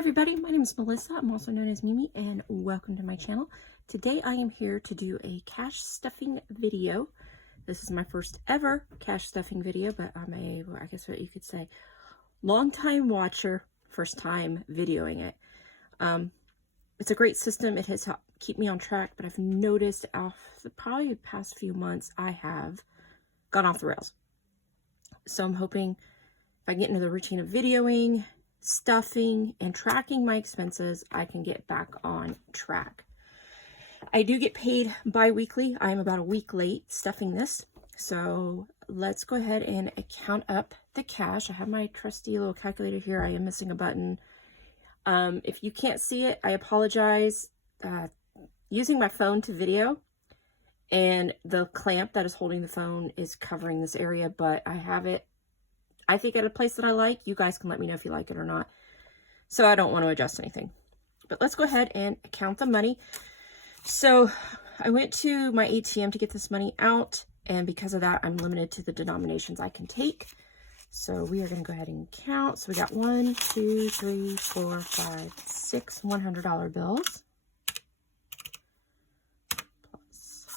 everybody, my name is Melissa. I'm also known as Mimi, and welcome to my channel. Today I am here to do a cash stuffing video. This is my first ever cash stuffing video, but I'm I guess what you could say, long time watcher, first time videoing it. It's a great system. It has helped keep me on track, but I've noticed probably the past few months I have gone off the rails. So I'm hoping if I get into the routine of videoing, stuffing, and tracking my expenses, I can get back on track. I do get paid bi-weekly. I'm about a week late stuffing this. So let's go ahead and count up the cash. I have my trusty little calculator here. I am missing a button. If you can't see it, I apologize. Using my phone to video, and the clamp that is holding the phone is covering this area, but I have it, I think, at a place that I like. You guys can let me know if you like it or not. So I don't want to adjust anything. But let's go ahead and count the money. So I went to my ATM to get this money out, and because of that, I'm limited to the denominations I can take. So we are going to go ahead and count. So we got 1, 2, 3, 4, 5, 6 $100 bills.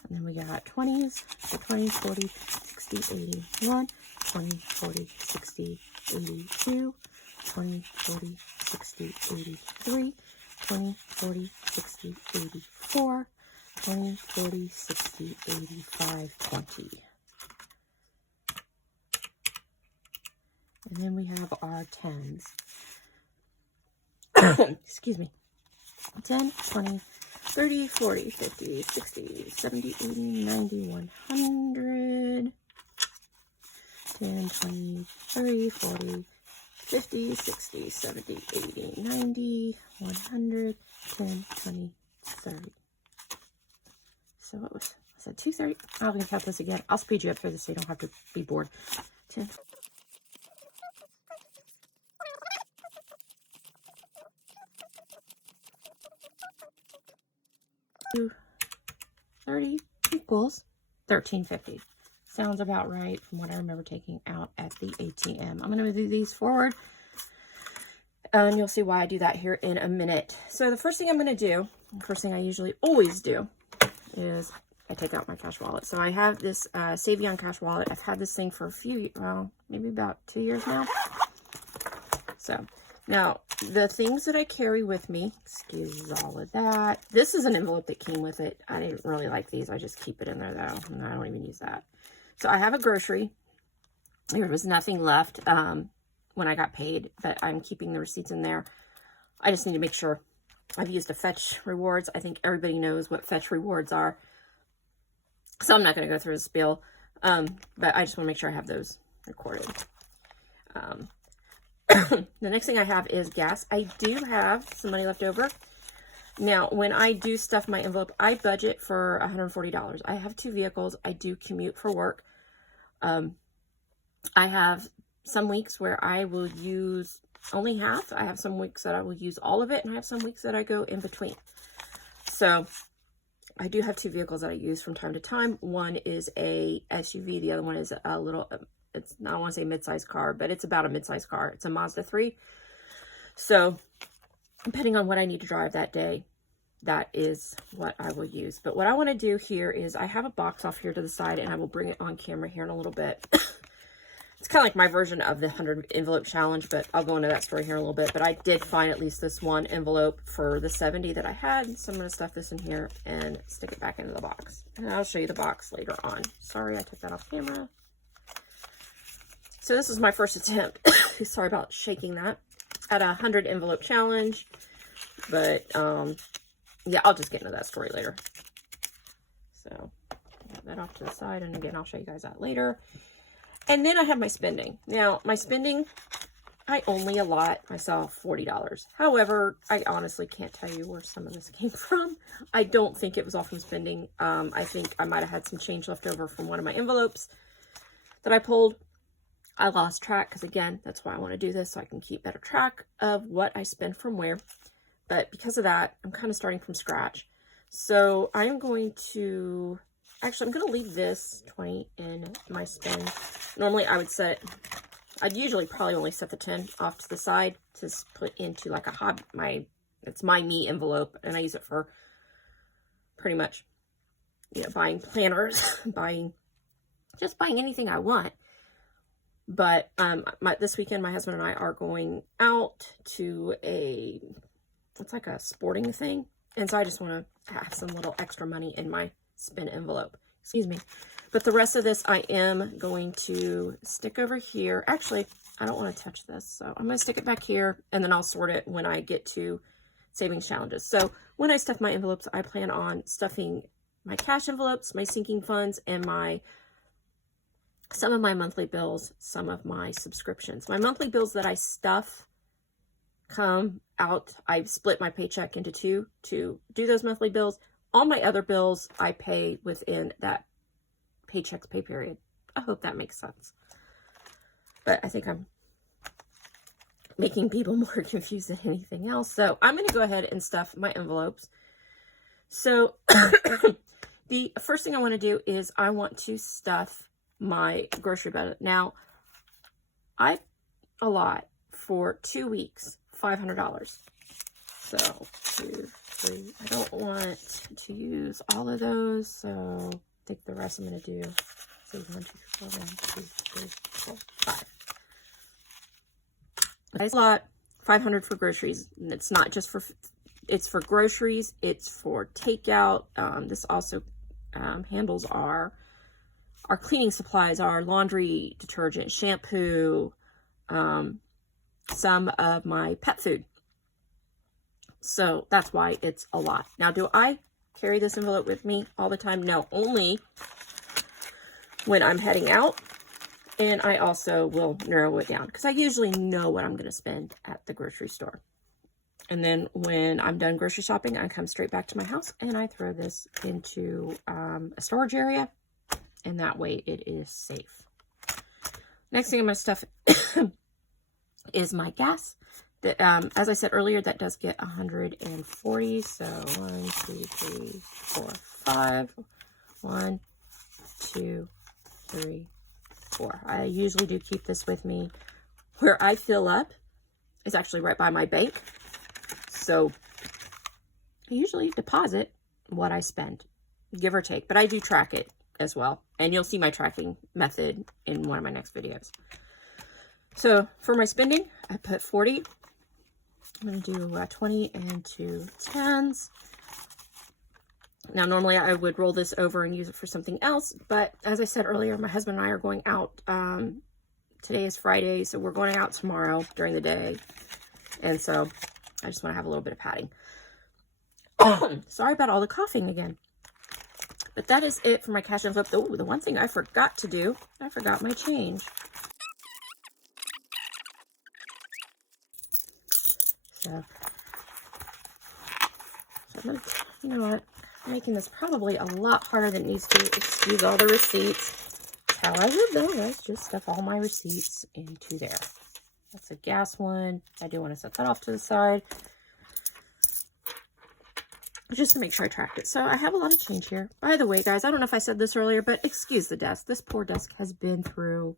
And then we got 20s, so 20, 40, 60, 80, 1, 20, 40, 60, 82, 20, 40, 60, 83, 20, 40, 60, 84, 20, 40, 60, 85, 20. And then we have our 10s. Excuse me. 10, 20, 30, 40, 50, 60, 70, 80, 90, 100, 10, 20, 30, 40, 50, 60, 70, 80, 90, 100, 10, 20, 30. So what was that, 230? I'm going to count this again. I'll speed you up for this so you don't have to be bored. 10. 30 equals $13.50. Sounds about right from what I remember taking out at the ATM. I'm going to move these forward, and you'll see why I do that here in a minute. So the first thing I'm going to do, the first thing I usually always do, is I take out my cash wallet. So I have this Savion cash wallet. I've had this thing for a few, well, maybe about 2 years now. So now, the things that I carry with me, excuse all of that. This is an envelope that came with it. I didn't really like these. I just keep it in there, though. And I don't even use that. So I have a grocery. There was nothing left when I got paid, but I'm keeping the receipts in there. I just need to make sure. I've used a Fetch Rewards. I think everybody knows what Fetch Rewards are. So I'm not going to go through the spiel. But I just want to make sure I have those recorded. The next thing I have is gas. I do have some money left over. Now, when I do stuff my envelope, I budget for $140. I have 2 vehicles. I do commute for work. I have some weeks where I will use only half. I have some weeks that I will use all of it, and I have some weeks that I go in between. So I do have 2 vehicles that I use from time to time. One is a SUV. The other one is a little... it's, I don't want to say mid-sized car, but it's about a mid-sized car. It's a Mazda 3. So depending on what I need to drive that day, that is what I will use. But what I want to do here is I have a box off here to the side, and I will bring it on camera here in a little bit. It's kind of like my version of the 100 envelope challenge, but I'll go into that story here in a little bit. But I did find at least this one envelope for the 70 that I had. So I'm going to stuff this in here and stick it back into the box. And I'll show you the box later on. Sorry, I took that off camera. So this is my first attempt. Sorry about shaking that. At a 100 envelope challenge. But, yeah, I'll just get into that story later. So, get that off to the side. And again, I'll show you guys that later. And then I have my spending. Now, my spending, I only allot myself $40. However, I honestly can't tell you where some of this came from. I don't think it was all from spending. I think I might have had some change left over from one of my envelopes that I pulled. I lost track because, again, that's why I want to do this, so I can keep better track of what I spend from where. But because of that, I'm kind of starting from scratch. So I'm going to, actually, I'm going to leave this 20 in my spend. Normally, I would set I'd usually probably only set the 10 off to the side to put into like a hobby, it's my me envelope, and I use it for pretty much, you know, buying planners, just buying anything I want. But this weekend, my husband and I are going out to it's like a sporting thing. And so I just want to have some little extra money in my spin envelope. Excuse me. But the rest of this I am going to stick over here. Actually, I don't want to touch this. So I'm going to stick it back here, and then I'll sort it when I get to savings challenges. So when I stuff my envelopes, I plan on stuffing my cash envelopes, my sinking funds, and some of my monthly bills, some of my subscriptions. My monthly bills that I stuff come out. I've split my paycheck into two to do those monthly bills. All my other bills I pay within that paycheck's pay period. I hope that makes sense. But I think I'm making people more confused than anything else. So I'm going to go ahead and stuff my envelopes. So the first thing I want to do is I want to stuff my grocery budget. Now, I allot for 2 weeks, $500. So 2, 3. I don't want to use all of those, so I think the rest I'm going to do. So 1, 2, 3, 4, 1, 2, 3, 4, 5. I allot $500 for groceries. It's not just for, it's for groceries. It's for takeout. This also handles our cleaning supplies, our laundry detergent, shampoo, some of my pet food. So that's why it's a lot. Now, do I carry this envelope with me all the time? No, only when I'm heading out. And I also will narrow it down because I usually know what I'm going to spend at the grocery store. And then when I'm done grocery shopping, I come straight back to my house and I throw this into a storage area. And that way it is safe. Next thing I'm going to stuff is my gas. That, as I said earlier, that does get 140. So 1, 2, 3, 4, 5. 1, 2, 3, 4. I usually do keep this with me. Where I fill up is actually right by my bank. So I usually deposit what I spend, give or take. But I do track it as well. And you'll see my tracking method in one of my next videos. So for my spending, I put 40. I'm going to do 20 and 2 10s. Now, normally I would roll this over and use it for something else. But as I said earlier, my husband and I are going out. Today is Friday, so we're going out tomorrow during the day. And so I just want to have a little bit of padding. Sorry about all the coughing again. But that is it for my cash envelope. Oh, the one thing I forgot to do, I forgot my change. So I'm gonna, you know what? I'm making this probably a lot harder than it needs to. Excuse all the receipts. However, though, let's just stuff all my receipts into there. That's a gas one. I do want to set that off to the side, just to make sure I tracked it. So I have a lot of change here. By the way, guys, I don't know if I said this earlier, but excuse the desk. This poor desk has been through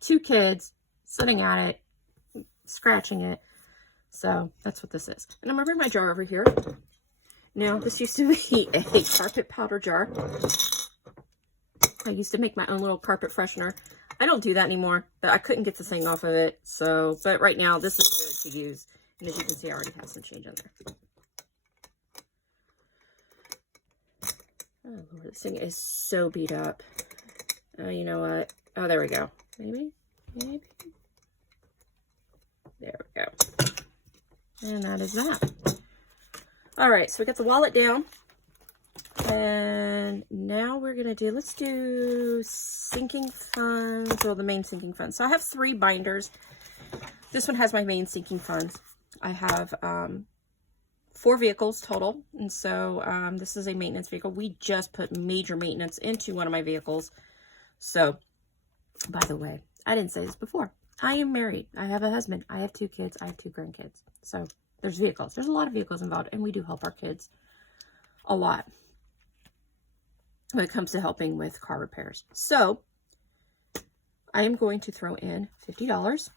2 kids sitting at it, scratching it. So that's what this is. And I'm going to bring my jar over here. Now, this used to be a carpet powder jar. I used to make my own little carpet freshener. I don't do that anymore, but I couldn't get the thing off of it. So, but right now, this is good to use. And as you can see, I already have some change in there. Oh, Lord, this thing is so beat up. Oh, you know what? Oh, there we go. Maybe. There we go. And that is that. All right, so we got the wallet down. And now we're going to do, let's do sinking funds, or the main sinking funds. So I have 3 binders. This one has my main sinking funds. I have 4 vehicles total. And so this is a maintenance vehicle. We just put major maintenance into one of my vehicles. So, by the way, I didn't say this before. I am married. I have a husband. I have 2 kids. I have 2 grandkids. So there's vehicles. There's a lot of vehicles involved, and we do help our kids a lot when it comes to helping with car repairs. So I am going to throw in $50.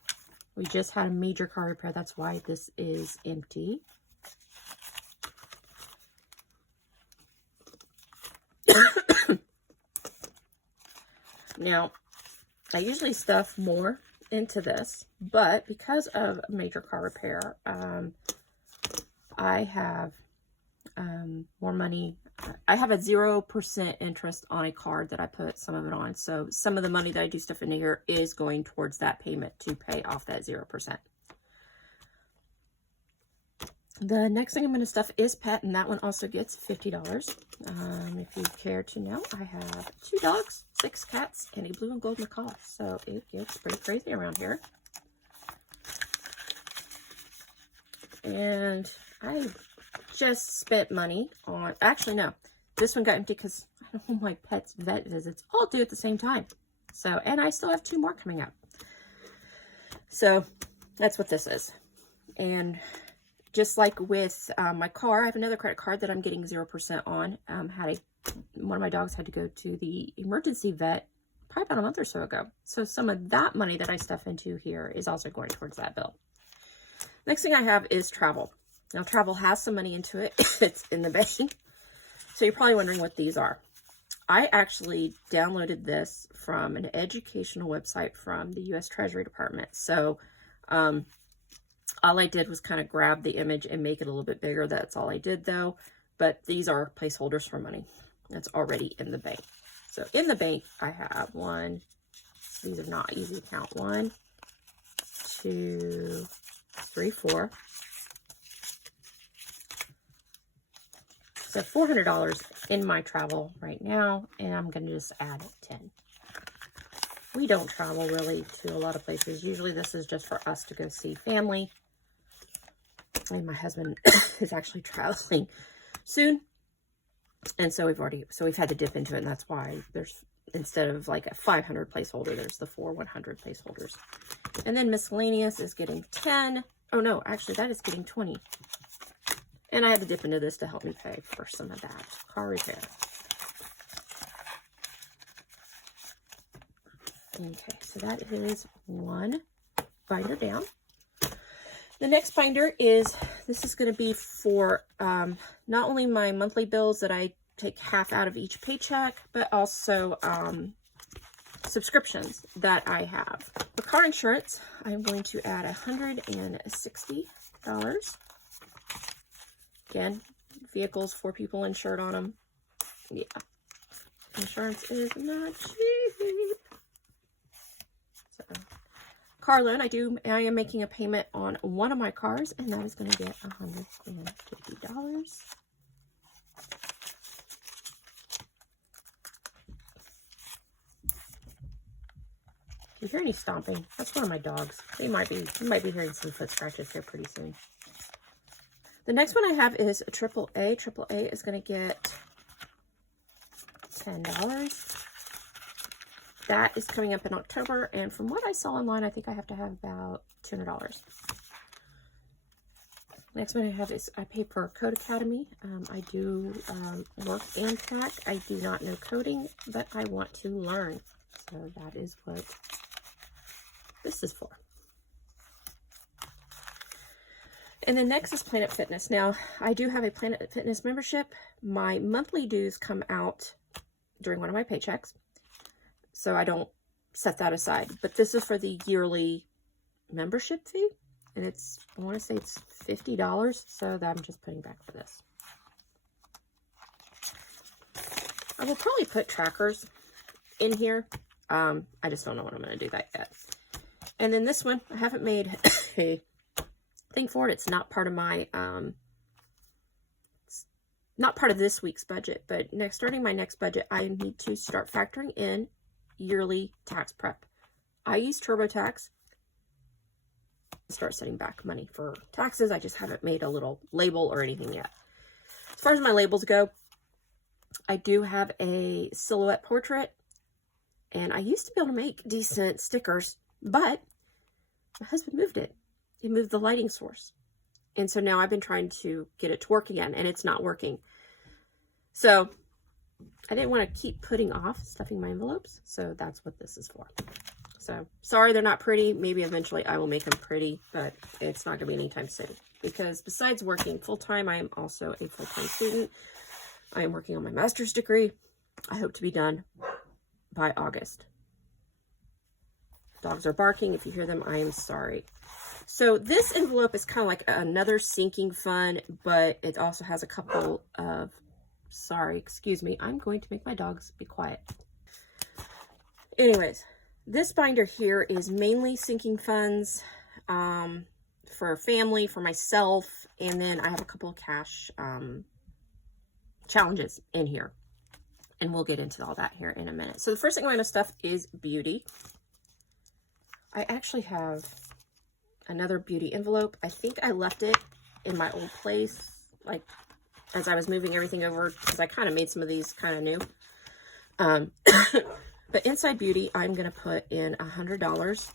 We just had a major car repair. That's why this is empty. Now, I usually stuff more into this, but because of a major car repair, I have more money. I have a 0% interest on a card that I put some of it on. So some of the money that I do stuff into here is going towards that payment to pay off that 0%. The next thing I'm going to stuff is pet, and that one also gets $50. If you care to know, I have 2 dogs, 6 cats, and a blue and gold macaw. So it gets pretty crazy around here. And I just spent money on, actually no, this one got empty because I don't want my pet's vet visits all due at the same time. So, and I still have 2 more coming up. So that's what this is. And just like with my car, I have another credit card that I'm getting 0% on. One of my dogs had to go to the emergency vet probably about a month or so ago. So some of that money that I stuff into here is also going towards that bill. Next thing I have is travel. Now, travel has some money into it. It's in the bank. So you're probably wondering what these are. I actually downloaded this from an educational website from the U.S. Treasury Department. So all I did was kind of grab the image and make it a little bit bigger. That's all I did, though. But these are placeholders for money that's already in the bank. So in the bank, I have one. These are not easy to count. 1, 2, 3, 4. So $400 in my travel right now, and I'm going to just add 10. We don't travel really to a lot of places. Usually this is just for us to go see family. And my husband is actually traveling soon. And so we've had to dip into it, and that's why there's, instead of like a 500 placeholder, there's the 4 100 placeholders. And then miscellaneous is getting 10. Oh no, actually that is getting 20. And I had to dip into this to help me pay for some of that car repair. Okay, so that is one binder down. The next binder is, this is going to be for not only my monthly bills that I take half out of each paycheck, but also subscriptions that I have. For car insurance, I'm going to add $160. Again, vehicles, 4 people insured on them. Yeah. Insurance is not cheap. So, car loan, I am making a payment on one of my cars, and that is going to get $150. If you hear any stomping, that's one of my dogs. You might be hearing some foot scratches here pretty soon. The next one I have is a AAA. AAA is going to get $10. That is coming up in October, and from what I saw online, I think I have to have about $200. Next one I have is, I pay for Code Academy. I do work and tech. I do not know coding, but I want to learn. So that is what this is for. And then next is Planet Fitness. Now, I do have a Planet Fitness membership. My monthly dues come out during one of my paychecks, so I don't set that aside. But this is for the yearly membership fee, and it's, I want to say it's $50, so that I'm just putting back for this. I will probably put trackers in here. I just don't know when I'm going to do that yet. And then this one, I haven't made a thing for it. It's not part of my, it's not part of this week's budget, but starting my next budget, I need to start factoring in yearly tax prep. I use TurboTax. Start setting back money for taxes. I just haven't made a little label or anything yet. As far as my labels go, I do have a silhouette portrait, and I used to be able to make decent stickers, but my husband moved it. He moved the lighting source. And so now I've been trying to get it to work again, and it's not working. So I didn't want to keep putting off stuffing my envelopes, so that's what this is for. So, sorry they're not pretty. Maybe eventually I will make them pretty, but it's not going to be anytime soon. Because besides working full-time, I am also a full-time student. I am working on my master's degree. I hope to be done by August. Dogs are barking. If you hear them, I am sorry. So this envelope is kind of like another sinking fund, but it also has a couple of, sorry, excuse me. I'm going to make my dogs be quiet. Anyways, this binder here is mainly sinking funds for family, for myself, and then I have a couple of cash challenges in here. And we'll get into all that here in a minute. So the first thing I'm going to stuff is beauty. I actually have another beauty envelope. I think I left it in my old place, like as I was moving everything over, because I kind of made some of these kind of new. But inside beauty, I'm going to put in $100.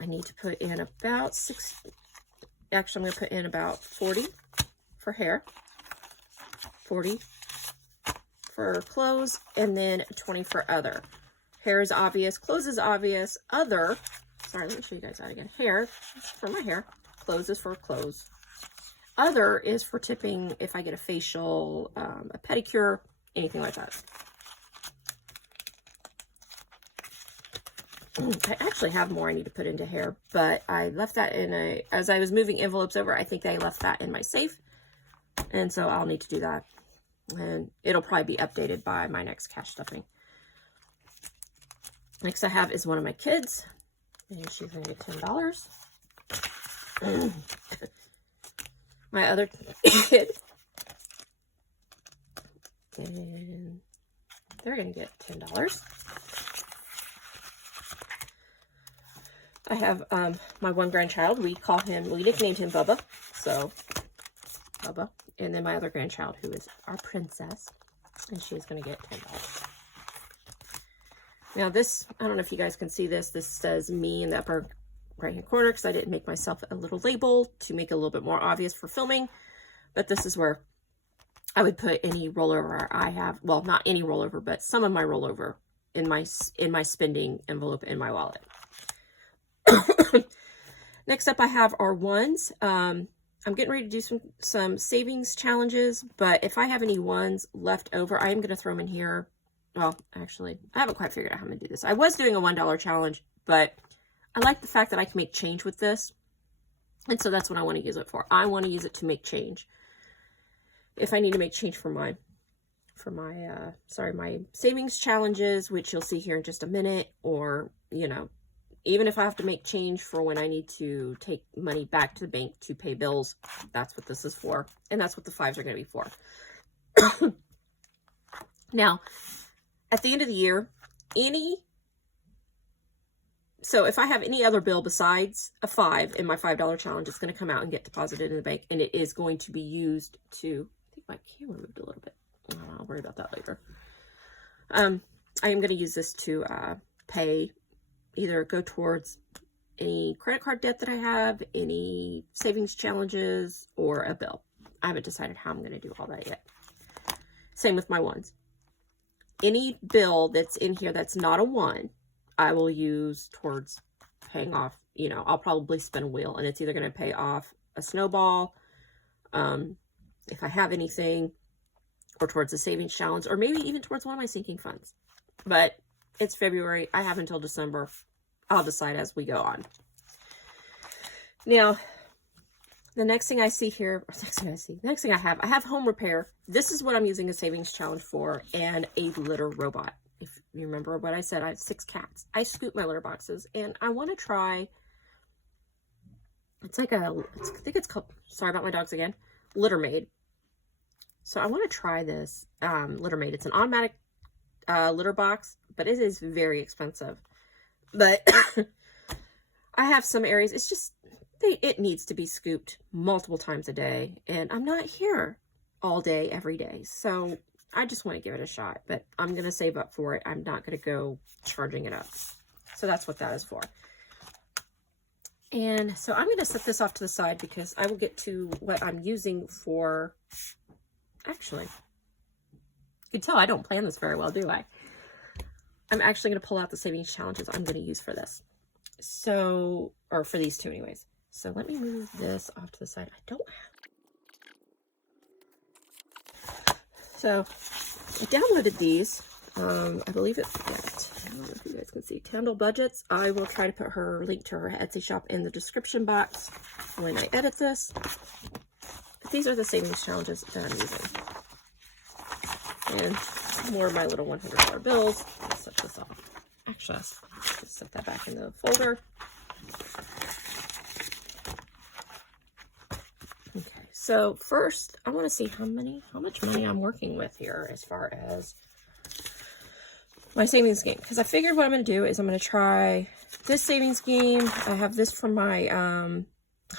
I need to put in about actually I'm going to put in about 40 for hair, 40 for clothes, and then 20 for other. Hair is obvious, clothes is obvious, other, sorry, let me show you guys that again. Hair is for my hair, clothes is for clothes. Other is for tipping if I get a facial, a pedicure, anything like that. I actually have more I need to put into hair, but I left that in as I was moving envelopes over, I think I left that in my safe. And so I'll need to do that. And it'll probably be updated by my next cash stuffing. Next I have is one of my kids. And she's going to get $10. My other kid. And they're going to get $10. I have my one grandchild. We nicknamed him Bubba. So, Bubba. And then my other grandchild, who is our princess. And she's going to get $10. Now this, I don't know if you guys can see this. This says me in the upper right-hand corner because I didn't make myself a little label to make it a little bit more obvious for filming. But this is where I would put any rollover I have. Well, not any rollover, but some of my rollover in my spending envelope in my wallet. Next up I have our ones. I'm getting ready to do some savings challenges, but if I have any ones left over, I am going to throw them in here. Well, actually, I haven't quite figured out how I'm going to do this. I was doing a $1 challenge, but I like the fact that I can make change with this. And so that's what I want to use it for. I want to use it to make change. If I need to make change for my savings challenges, which you'll see here in just a minute, or, you know, even if I have to make change for when I need to take money back to the bank to pay bills, that's what this is for. And that's what the 5s are going to be for. Now, at the end of the year, so if I have any other bill besides a 5 in my $5 challenge, it's going to come out and get deposited in the bank. And it is going to be used to, I think my camera moved a little bit. I'll worry about that later. I am going to use this to pay, either go towards any credit card debt that I have, any savings challenges, or a bill. I haven't decided how I'm going to do all that yet. Same with my ones. Any bill that's in here that's not a 1, I will use towards paying off, you know, I'll probably spin a wheel, and it's either going to pay off a snowball, if I have anything, or towards a savings challenge, or maybe even towards one of my sinking funds. But it's February. I have until December. I'll decide as we go on. Now, the next thing I see here, next thing I have home repair. This is what I'm using a savings challenge for, and a litter robot. If you remember what I said, I have 6 cats. I scoop my litter boxes, and I want to try, it's like I think it's called, sorry about my dogs again, Littermaid. So I want to try this Littermaid. It's an automatic litter box, but it is very expensive. But I have some areas, it's just, it needs to be scooped multiple times a day, and I'm not here all day, every day. So I just want to give it a shot, but I'm going to save up for it. I'm not going to go charging it up. So that's what that is for. And so I'm going to set this off to the side because I will get to what I'm using for, actually, you can tell I don't plan this very well, do I? I'm actually going to pull out the savings challenges I'm going to use for this. So, or for these two anyways. So let me move this off to the side. I don't have. So I downloaded these. I believe it's, I don't know if you guys can see, Tandle Budgets. I will try to put her link to her Etsy shop in the description box when I edit this. But these are the savings challenges that I'm using. And more of my little $100 bills. I'll set this off. Actually, I'll just set that back in the folder. Okay, so first I want to see how much money I'm working with here as far as my savings game, because I figured what I'm going to do is I'm going to try this savings game. I have this for my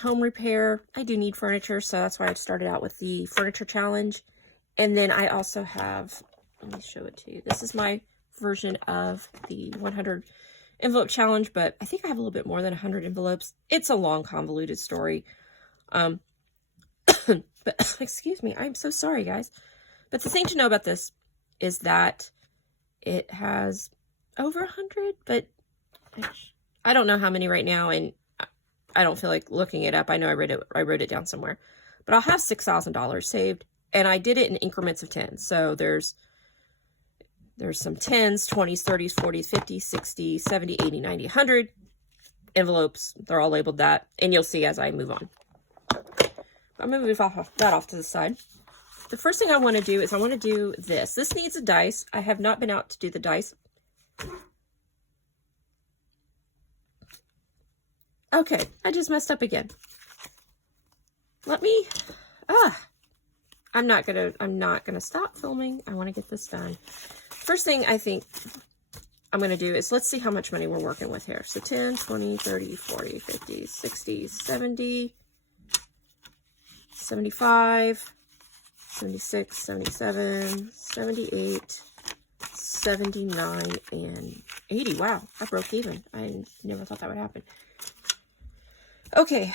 home repair. I do need furniture, so that's why I started out with the furniture challenge. And then I also have, let me show it to you. This is my version of the 100 envelope challenge, but I think I have a little bit more than 100 envelopes. It's a long, convoluted story. But excuse me, I'm so sorry, guys. But the thing to know about this is that it has over 100, but I don't know how many right now, and I don't feel like looking it up. I know I wrote it down somewhere, but I'll have $6,000 saved, and I did it in increments of 10. So there's some 10s, 20s, 30s, 40s, 50s, 60s, 70, 80, 90, 100 envelopes. They're all labeled that, and you'll see as I move on. I'm going to move that off to the side. The first thing I want to do is I want to do this. This needs a dice. I have not been out to do the dice. Okay, I just messed up again. Let me, I'm not gonna stop filming. I want to get this done. First thing I think I'm going to do is let's see how much money we're working with here. So 10, 20, 30, 40, 50, 60, 70, 75, 76, 77, 78, 79, and 80. Wow, I broke even. I never thought that would happen. Okay.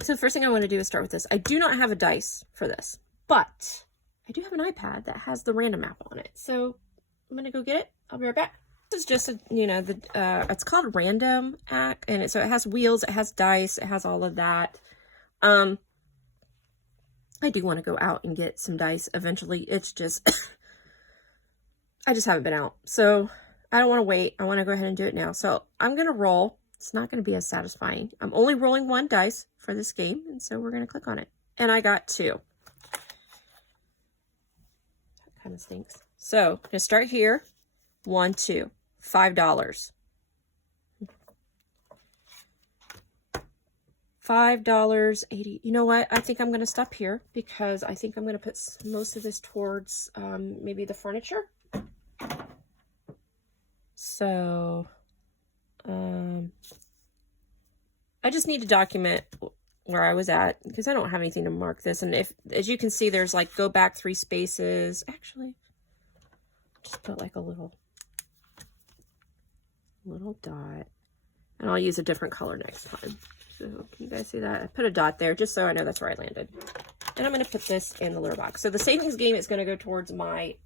So the first thing I want to do is start with this. I do not have a dice for this, but I do have an iPad that has the random app on it. So I'm going to go get it. I'll be right back. This is just a, it's called Random app, and so it has wheels, it has dice, it has all of that. I do want to go out and get some dice eventually. It's just, I just haven't been out. So I don't want to wait. I want to go ahead and do it now. So I'm going to roll. It's not going to be as satisfying. I'm only rolling one dice for this game. And so we're going to click on it. And I got 2. That kind of stinks. So I'm going to start here. 1, 2, $5. $5.80. You know what? I think I'm going to stop here because I think I'm going to put most of this towards maybe the furniture. So I just need to document where I was at because I don't have anything to mark this. And if, as you can see, there's like go back 3 spaces. Actually, just put like a little dot, and I'll use a different color next time. So can you guys see that? I put a dot there just so I know that's where I landed. And I'm going to put this in the litter box. So the savings game is going to go towards my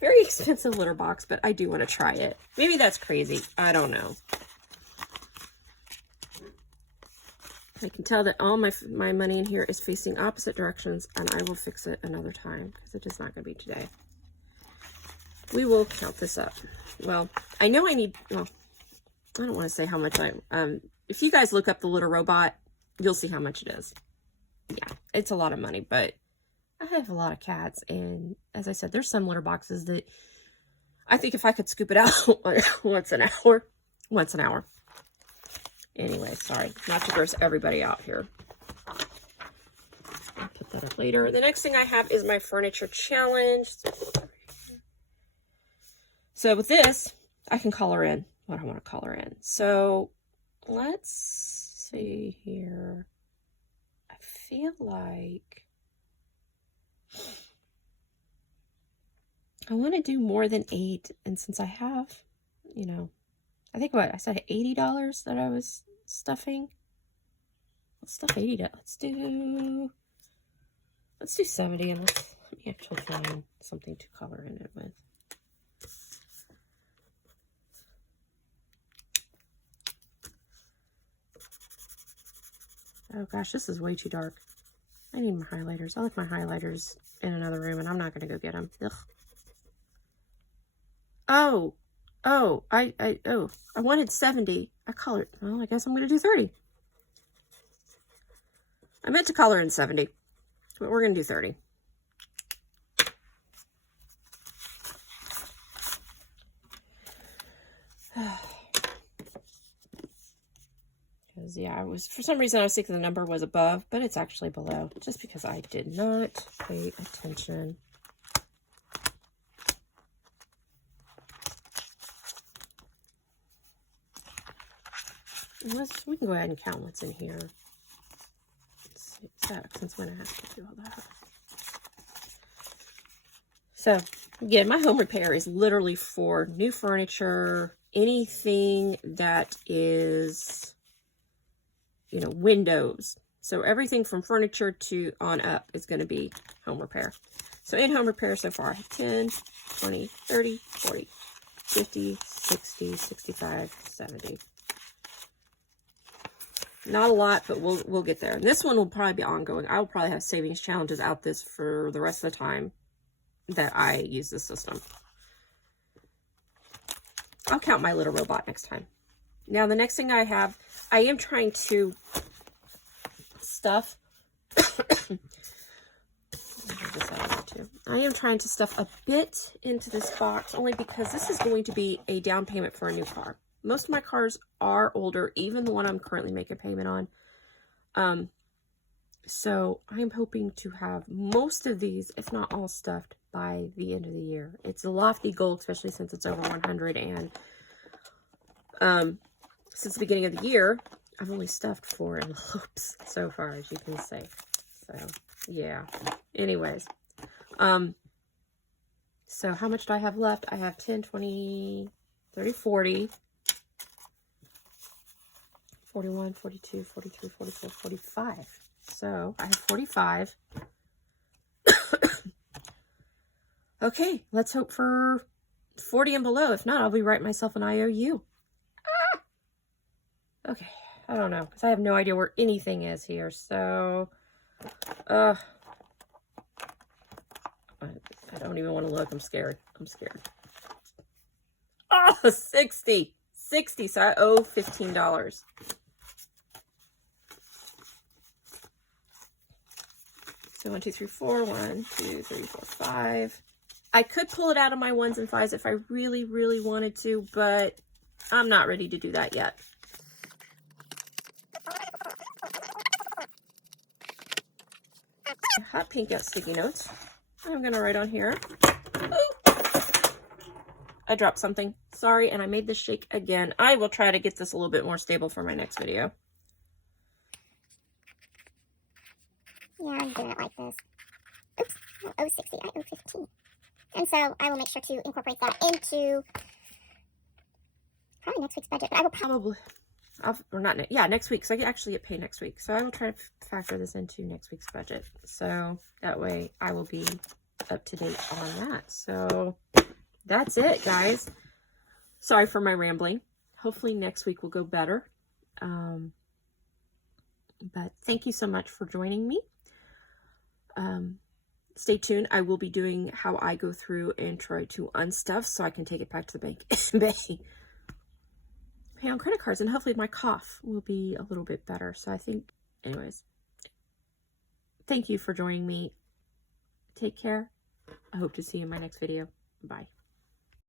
very expensive litter box, but I do want to try it. Maybe that's crazy. I don't know. I can tell that all my money in here is facing opposite directions, and I will fix it another time because it is not going to be today. We will count this up. Well, I know I need, well, I don't want to say how much if you guys look up the Litter Robot, you'll see how much it is. Yeah, it's a lot of money, but I have a lot of cats, and as I said, there's some litter boxes that I think if I could scoop it out once an hour. Anyway, sorry, not to gross everybody out here. I'll put that up later. The next thing I have is my furniture challenge. So with this, I can color in what I want to color in. So let's see here. I feel like I want to do more than 8. And since I have, I think what I said $80 that I was stuffing. Let's stuff $80. Let's do 70, and let me actually find something to color in it with. Oh gosh, this is way too dark. I need my highlighters. I left my highlighters in another room and I'm not going to go get them. Ugh. I wanted 70. I colored. Well, I guess I'm going to do 30. I meant to color in 70, but we're going to do 30. Because, yeah, for some reason I was thinking the number was above, but it's actually below, just because I did not pay attention. We can go ahead and count what's in here. Let's see, since when I have to do all that. So, again, my home repair is literally for new furniture, anything that is, you know, windows. So everything from furniture to on up is going to be home repair. So in home repair so far, 10, 20, 30, 40, 50, 60, 65, 70. Not a lot, but we'll get there. And this one will probably be ongoing. I will probably have savings challenges out this for the rest of the time that I use this system. I'll count my little robot next time. Now, the next thing I have, I am trying to stuff. I am trying to stuff a bit into this box, only because this is going to be a down payment for a new car. Most of my cars are older, even the one I'm currently making a payment on. So I'm hoping to have most of these, if not all, stuffed by the end of the year. It's a lofty goal, especially since it's over 100. And since the beginning of the year, I've only stuffed 4 envelopes so far, as you can see. So, yeah. Anyways. So how much do I have left? I have 10, 20, 30, 40. 41, 42, 43, 44, 45. So I have 45. Okay, let's hope for 40 and below. If not, I'll be writing myself an IOU. Okay, I don't know, because I have no idea where anything is here. So, I don't even want to look. I'm scared. I'm scared. Oh, 60. 60. So I owe $15. So 1, 2, 3, 4. 1, 2, 3, 4, 5. I could pull it out of my 1s and 5s if I really, really wanted to, but I'm not ready to do that yet. Hot pink got sticky notes. I'm going to write on here. Oh, I dropped something. Sorry, and I made this shake again. I will try to get this a little bit more stable for my next video. Yeah, I'm doing it like this. Oops, I owe 60, I owe 15. And so I will make sure to incorporate that into probably next week's budget. But I will probably, or not, yeah, next week. So I actually get paid next week. So I will try to factor this into next week's budget. So that way I will be up to date on that. So that's it, guys. Sorry for my rambling. Hopefully next week will go better. But thank you so much for joining me. Stay tuned. I will be doing how I go through and try to unstuff so I can take it back to the bank and pay on credit cards, and hopefully my cough will be a little bit better. So I think, anyways, thank you for joining me. Take care. I hope to see you in my next video. Bye.